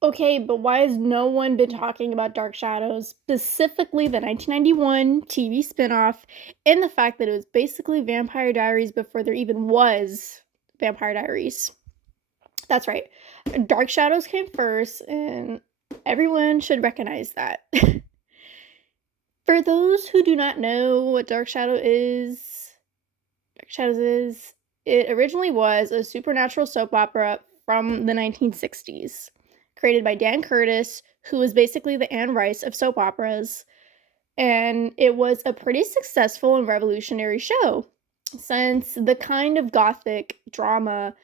Okay, but why has no one been talking about Dark Shadows, specifically the 1991 TV spinoff, and the fact that it was basically Vampire Diaries before there even was Vampire Diaries? That's right. Dark Shadows came first, and everyone should recognize that. For those who do not know what Dark Shadows is, it originally was a supernatural soap opera from the 1960s, created by Dan Curtis, who was basically the Anne Rice of soap operas. And it was a pretty successful and revolutionary show, since the kind of gothic drama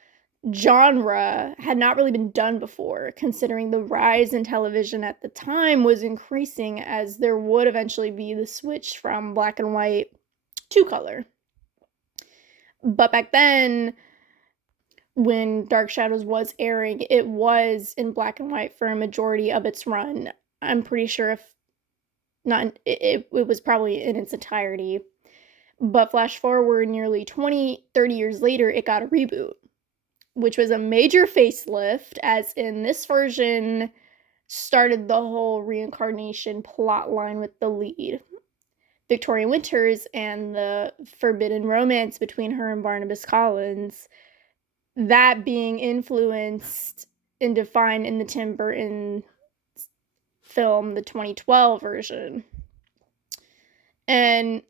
genre had not really been done before, considering the rise in television at the time was increasing as there would eventually be the switch from black and white to color. But back then, when Dark Shadows was airing, it was in black and white for a majority of its run. I'm pretty sure if not, it was probably in its entirety. But flash forward nearly 20, 30 years later, it got a reboot, which was a major facelift, as in this version started the whole reincarnation plot line with the lead, Victoria Winters, and the forbidden romance between her and Barnabas Collins, that being influenced and defined in the Tim Burton film, the 2012 version. And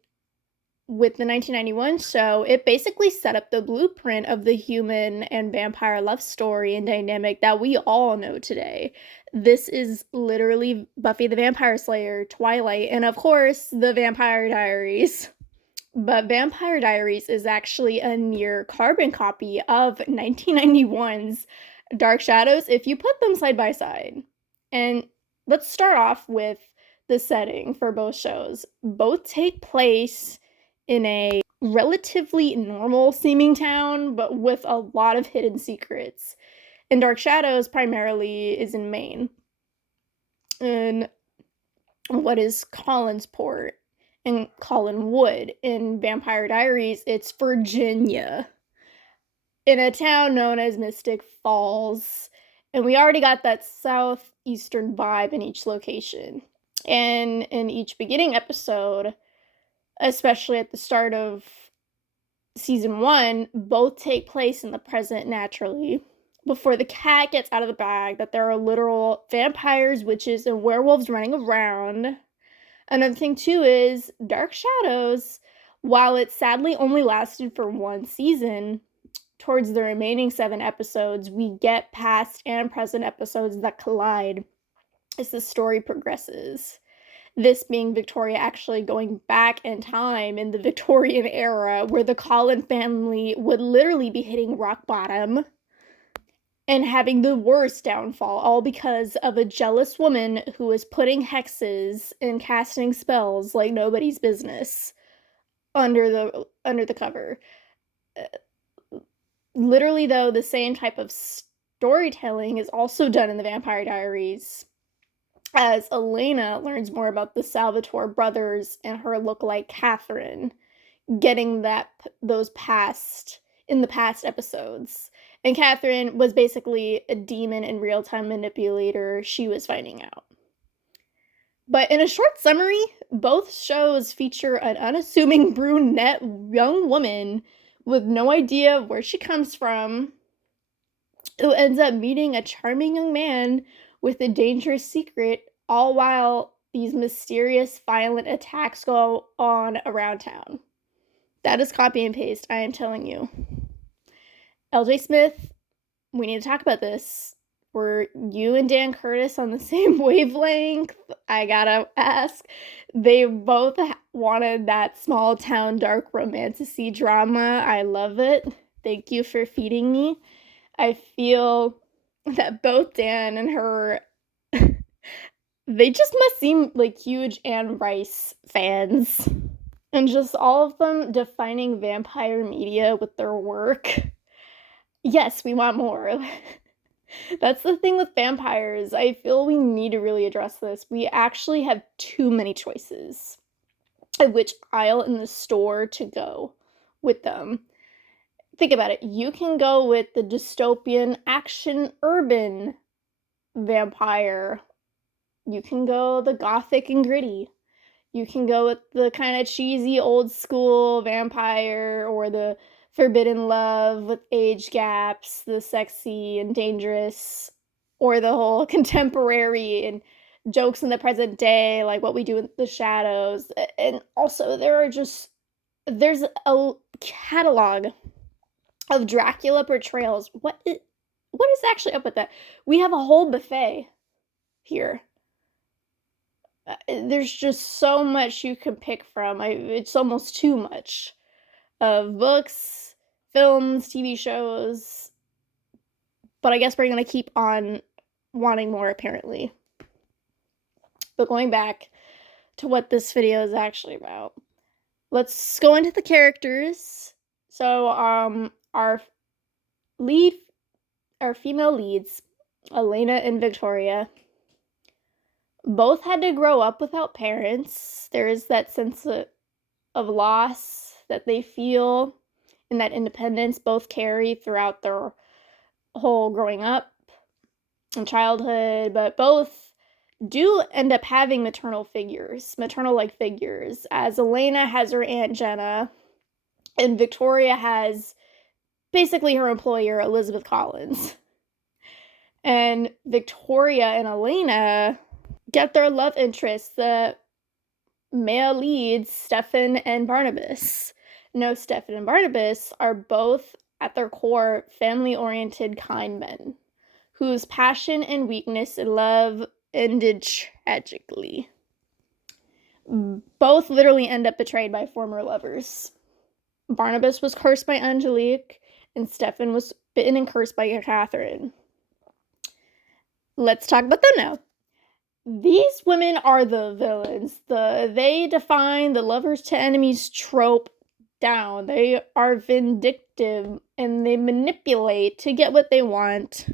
with the 1991 show, it basically set up the blueprint of the human and vampire love story and dynamic that we all know today. This is literally Buffy the Vampire Slayer, Twilight, and of course, the Vampire Diaries. But Vampire Diaries is actually a near carbon copy of 1991's Dark Shadows if you put them side by side. And let's start off with the setting for both shows. Both take place in a relatively normal seeming town, but with a lot of hidden secrets. And Dark Shadows primarily is in Maine, in what is Collinsport and Collinwood. In Vampire Diaries, it's Virginia, in a town known as Mystic Falls. And we already got that southeastern vibe in each location. And in each beginning episode, especially at the start of season 1, both take place in the present naturally, before the cat gets out of the bag that there are literal vampires, witches, and werewolves running around. Another thing too is Dark Shadows, while it sadly only lasted for one season, towards the remaining 7 episodes, we get past and present episodes that collide as the story progresses. This being Victoria actually going back in time in the Victorian era, where the Collin family would literally be hitting rock bottom and having the worst downfall, all because of a jealous woman who was putting hexes and casting spells like nobody's business under the cover. Literally, though, the same type of storytelling is also done in the Vampire Diaries, as Elena learns more about the Salvatore brothers and her lookalike Catherine, getting those past in the past episodes. And Catherine was basically a demon and real-time manipulator she was finding out. But in a short summary, both shows feature an unassuming brunette young woman with no idea where she comes from, who ends up meeting a charming young man with a dangerous secret, all while these mysterious, violent attacks go on around town. That is copy and paste, I am telling you. LJ Smith, we need to talk about this. Were you and Dan Curtis on the same wavelength? I gotta ask. They both wanted that small town dark romantasy drama. I love it. Thank you for feeding me. I feel that both Dan and her, they just must seem like huge Anne Rice fans. And just all of them defining vampire media with their work. Yes, we want more. That's the thing with vampires. I feel we need to really address this. We actually have too many choices of which aisle in the store to go with them. Think about it. You can go with the dystopian action urban vampire. You can go the gothic and gritty. You can go with the kind of cheesy old school vampire, or the forbidden love with age gaps, the sexy and dangerous, or the whole contemporary and jokes in the present day, like What We Do in the Shadows. And also, there's a catalog of Dracula portrayals. What is actually up with that? We have a whole buffet here. There's just so much you can pick from. It's almost too much of books, films, TV shows. But I guess we're going to keep on wanting more, apparently. But going back to what this video is actually about, let's go into the characters. So, our female leads, Elena and Victoria, both had to grow up without parents. There is that sense of loss that they feel, and that independence both carry throughout their whole growing up and childhood, but both do end up having maternal-like figures, as Elena has her Aunt Jenna, and Victoria has basically her employer, Elizabeth Collins. And Victoria and Elena get their love interests, the male leads, Stefan and Barnabas. No, Stefan and Barnabas are both, at their core, family-oriented, kind men, whose passion and weakness in love ended tragically. Both literally end up betrayed by former lovers. Barnabas was cursed by Angelique, and Stefan was bitten and cursed by Catherine. Let's talk about them now. These women are the villains. They define the lovers to enemies trope down. They are vindictive, and they manipulate to get what they want.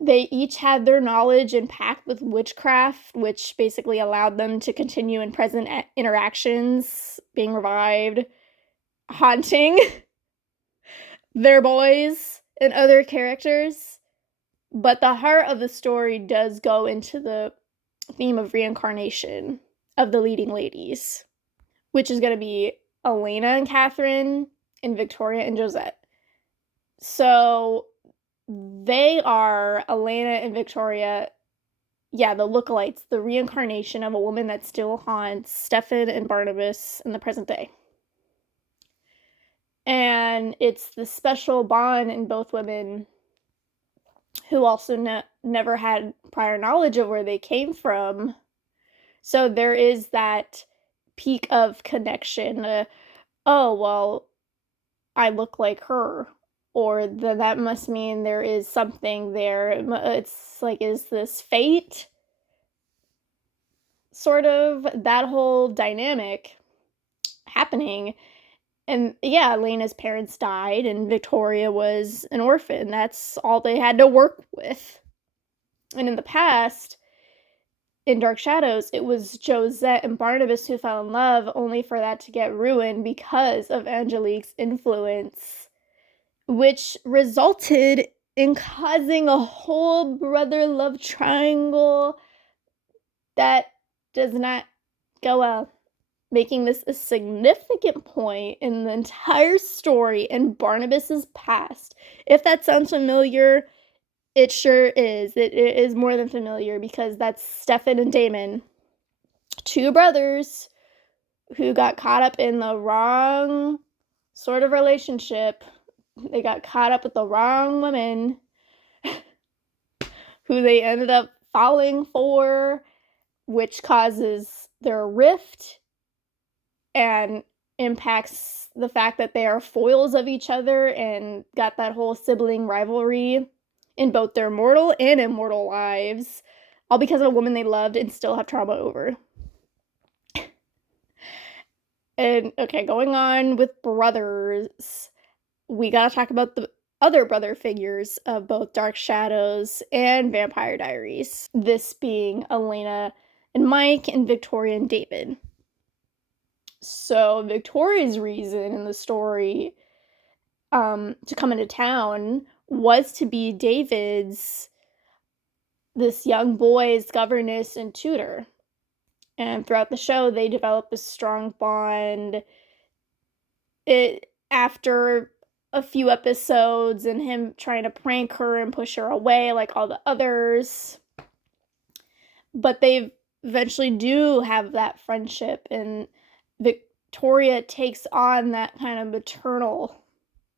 They each had their knowledge impact with witchcraft, which basically allowed them to continue in present interactions, being revived, haunting their boys and other characters. But the heart of the story does go into the theme of reincarnation of the leading ladies, which is going to be Elena and Catherine, and Victoria and Josette. So they are, Elena and Victoria, the lookalikes, the reincarnation of a woman that still haunts Stefan and Barnabas in the present day. And it's the special bond in both women, who also never had prior knowledge of where they came from. So there is that peak of connection. Oh, well, I look like her. Or that must mean there is something there. It's like, is this fate? Sort of that whole dynamic happening. And yeah, Elena's parents died, and Victoria was an orphan. That's all they had to work with. And in the past, in Dark Shadows, it was Josette and Barnabas who fell in love, only for that to get ruined because of Angelique's influence, which resulted in causing a whole brother love triangle that does not go well, making this a significant point in the entire story in Barnabas's past. If that sounds familiar, it sure is. It is more than familiar, because that's Stefan and Damon, two brothers who got caught up in the wrong sort of relationship. They got caught up with the wrong woman who they ended up falling for, which causes their rift and impacts the fact that they are foils of each other, and got that whole sibling rivalry in both their mortal and immortal lives, all because of a woman they loved and still have trauma over. And okay, going on with brothers, we gotta talk about the other brother figures of both Dark Shadows and Vampire Diaries. This being Elena and Mike, and Victoria and David. So Victoria's reason in the story to come into town was to be David's this young boy's governess and tutor. And throughout the show, they develop a strong bond. After a few episodes and him trying to prank her and push her away like all the others. But they eventually do have that friendship, and Victoria takes on that kind of maternal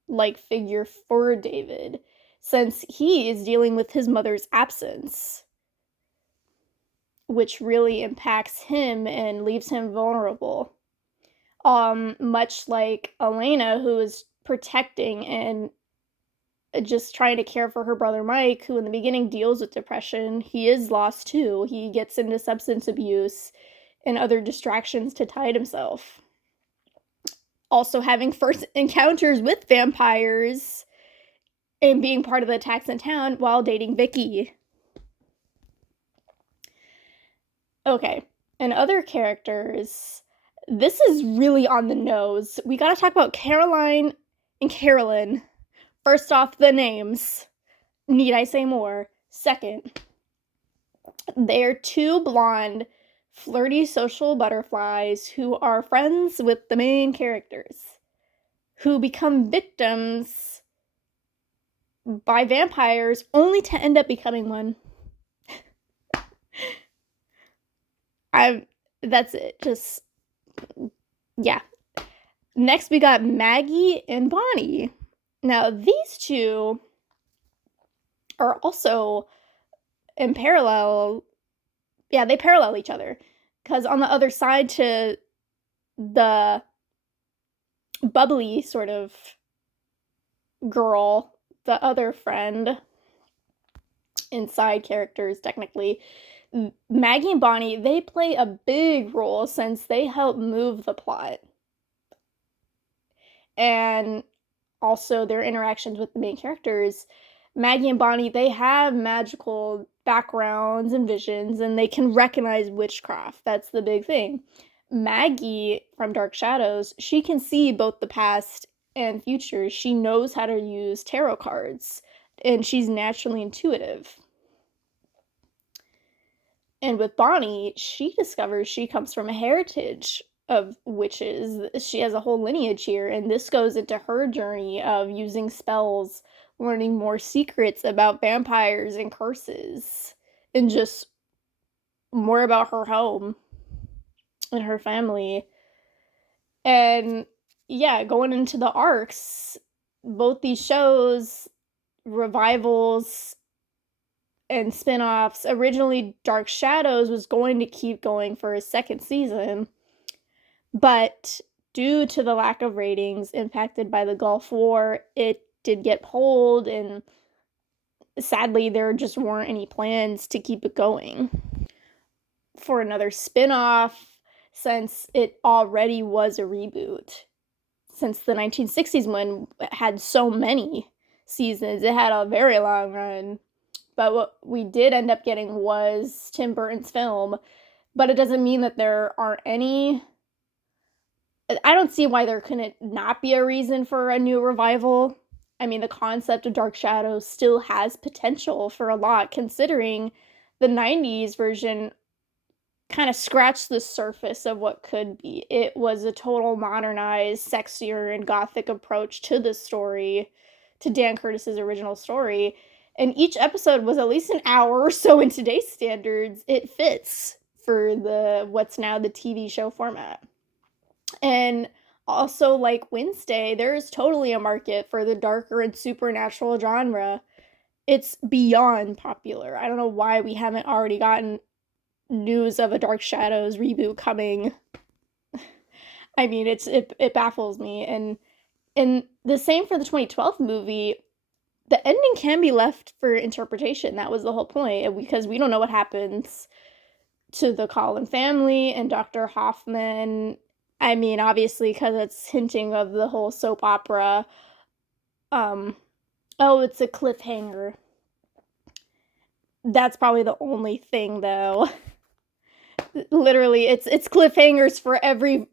like figure for David, since he is dealing with his mother's absence, which really impacts him and leaves him vulnerable. Much like Elena, who is protecting and just trying to care for her brother Mike, who in the beginning deals with depression. He is lost too. He gets into substance abuse and other distractions to tide himself. Also having first encounters with vampires and being part of the attacks in town while dating Vicky. Okay, and other characters, this is really on the nose. We gotta talk about Caroline and Carolyn. First off, the names. Need I say more? Second, they're two blonde, flirty social butterflies who are friends with the main characters, who become victims by vampires only to end up becoming one. That's it. Just, yeah. Next, we got Maggie and Bonnie. Now, these two are also in parallel. Yeah, they parallel each other. Because on the other side to the bubbly sort of girl, the other friend, inside characters, technically, Maggie and Bonnie, they play a big role since they help move the plot. And also their interactions with the main characters. Maggie and Bonnie, they have magical backgrounds and visions, and they can recognize witchcraft. That's the big thing. Maggie from Dark Shadows, she can see both the past and future. She knows how to use tarot cards, and she's naturally intuitive. And with Bonnie, she discovers she comes from a heritage of witches. She has a whole lineage here, and this goes into her journey of using spells, learning more secrets about vampires and curses, and just more about her home and her family. And yeah, going into the arcs, both these shows, revivals and spin-offs. Originally, Dark Shadows was going to keep going for a second season, but due to the lack of ratings impacted by the Gulf War, it did get pulled, and sadly, there just weren't any plans to keep it going for another spin-off, since it already was a reboot. Since the 1960s, when it had so many seasons, it had a very long run. But what we did end up getting was Tim Burton's film. But it doesn't mean that there aren't any. I don't see why there couldn't not be a reason for a new revival. I mean, the concept of Dark Shadows still has potential for a lot, considering the 90s version kind of scratched the surface of what could be. It was a total modernized, sexier, and gothic approach to the story, to Dan Curtis's original story. And each episode was at least an hour or so in today's standards. It fits for what's now the TV show format. And also, like Wednesday, there's totally a market for the darker and supernatural genre. It's beyond popular. I don't know why we haven't already gotten news of a Dark Shadows reboot coming. I mean, it baffles me. And the same for the 2012 movie. The ending can be left for interpretation. That was the whole point, because we don't know what happens to the Collin family and Dr. Hoffman. I mean, obviously, because it's hinting of the whole soap opera. Oh, it's a cliffhanger. That's probably the only thing, though. Literally, it's cliffhangers for every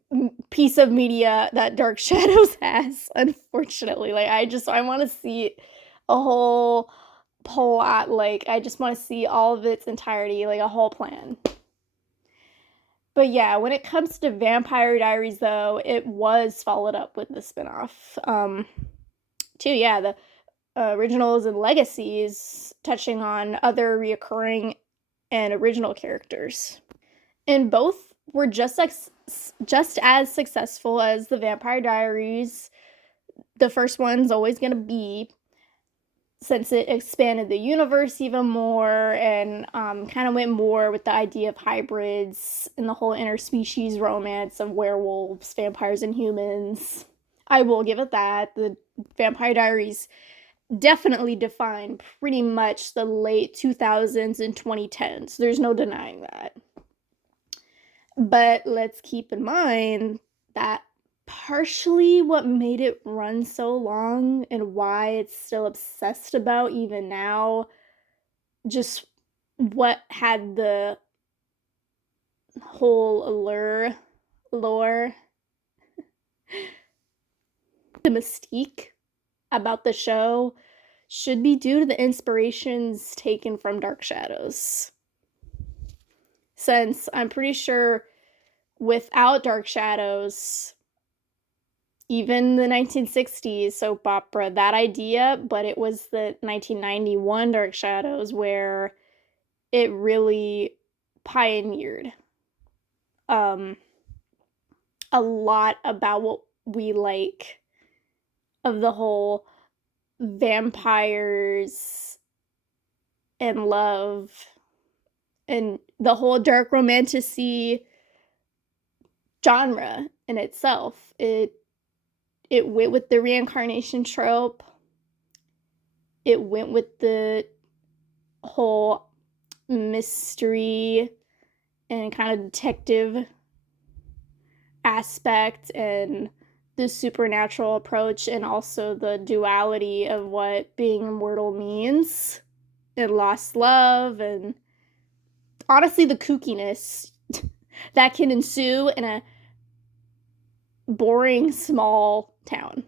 piece of media that Dark Shadows has, unfortunately. Like, I want to see a whole plot. Like, I just want to see all of its entirety, like a whole plan. But yeah, when it comes to Vampire Diaries, though, it was followed up with the spinoff. Too, yeah, the originals and legacies, touching on other reoccurring and original characters. And both were just as successful as the Vampire Diaries. The first one's always going to be, since it expanded the universe even more and kind of went more with the idea of hybrids and the whole interspecies romance of werewolves, vampires, and humans. I will give it that. The Vampire Diaries definitely defined pretty much the late 2000s and 2010s. There's no denying that. But let's keep in mind that partially what made it run so long and why it's still obsessed about even now, just what had the whole lore, the mystique about the show, should be due to the inspirations taken from Dark Shadows. Since I'm pretty sure without Dark Shadows, even the 1960s soap opera, that idea, but it was the 1991 Dark Shadows where it really pioneered a lot about what we like of the whole vampires and love and the whole dark romantasy genre in itself. It went with the reincarnation trope. It went with the whole mystery and kind of detective aspect and the supernatural approach, and also the duality of what being immortal means and lost love, and honestly the kookiness that can ensue in a boring small town.